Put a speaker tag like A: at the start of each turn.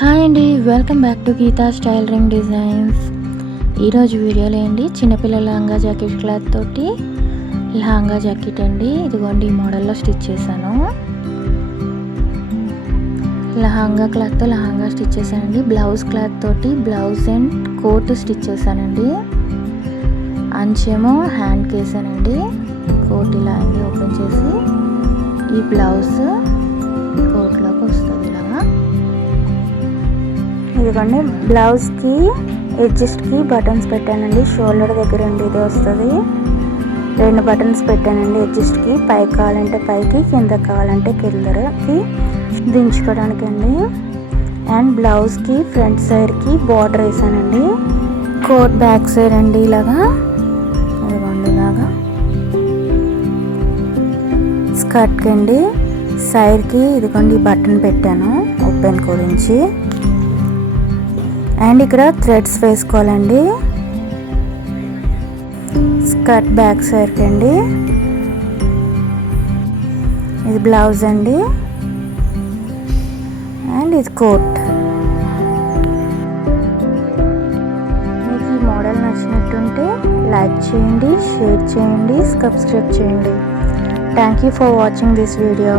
A: Hi అండి welcome back to Geetha styling designs. ఈరోజు వీడియోలో అండి చిన్నపిల్లల లాంగా జాకెట్ క్లాత్ తోటి లాంగా జాకెట్ అండి. ఇదిగోండి ఈ మోడల్లో స్టిచ్ చేశాను. లహంగా క్లాత్తో లహంగా స్టిచ్ చేశానండి. బ్లౌజ్ క్లాత్ తోటి బ్లౌజ్ అండ్ కోట్ స్టిచ్ చేశానండి. అంచేమో హ్యాండ్కి వేసానండి కోట్ ఇలా అండి ఓపెన్ చేసి. ఈ బ్లౌజ్ ఇదిగోండి బ్లౌజ్కి ఎడ్జస్ట్కి బటన్స్ పెట్టానండి. షోల్డర్ దగ్గర అండి ఇది వస్తుంది. రెండు బటన్స్ పెట్టానండి ఎడ్జస్ట్కి. పై కావాలంటే పైకి కింద కావాలంటే కిందకి దించుకోవడానికి అండి అండ్ బ్లౌజ్కి ఫ్రంట్ సైడ్కి బార్డర్ వేసానండి. కోట్ బ్యాక్ సైడ్ అండి ఇలాగా. ఇదిగోండి ఇలాగా. స్కర్ట్కి అండి. సైడ్కి ఇదిగోండి బటన్ పెట్టాను. ఓపెన్ గురించి అండ్ ఇక్కడ థ్రెడ్స్ వేసుకోవాలండి. స్కర్ట్ బ్యాక్ సైడ్కి అండి. ఇది బ్లౌజ్ అండి. అండ్ ఇది కోట్. మీకు ఈ మోడల్ నచ్చినట్టుంటే లైక్ చేయండి షేర్ చేయండి సబ్స్క్రైబ్ చేయండి. Thank you for watching this video